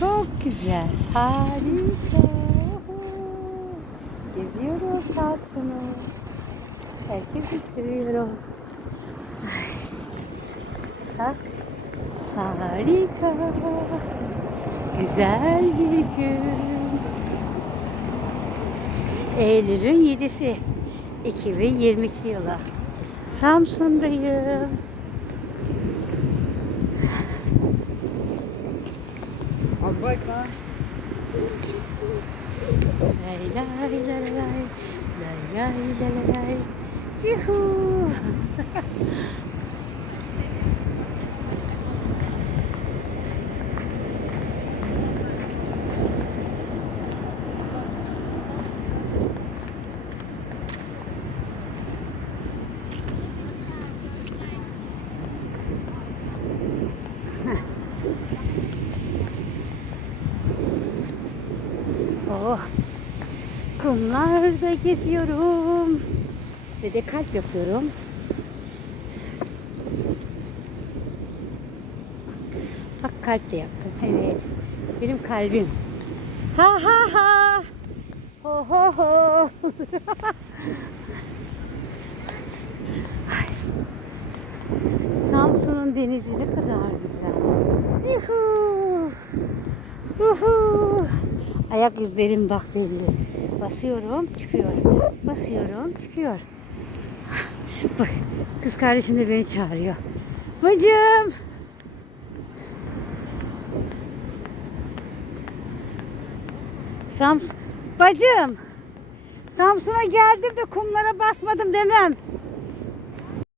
Çok güzel. Harika. Geziyoruz Samsun'u. Herkesi seviyorum. Bak. Harika. Güzel bir gün. Eylül'ün 7'si. 2022 yılı. Samsun'dayım. Az bakma. Lay lay lay lay lay lay lay lay Yuhu. Oh. Kumlarda geziyorum. Ve de kalp yapıyorum. Bak kalp de yaptım. Evet. Benim kalbim. Ha ha ha. Ho ho ho. Samsun'un denizi ne kadar güzel. Yuhu. Yuhu. Ayak izlerim bak belli. Basıyorum, çıkıyor. Basıyorum, çıkıyor. Bak, kız kardeşim de beni çağırıyor. Bacım. Sams Bacım. Samsun'a geldim de kumlara basmadım demem.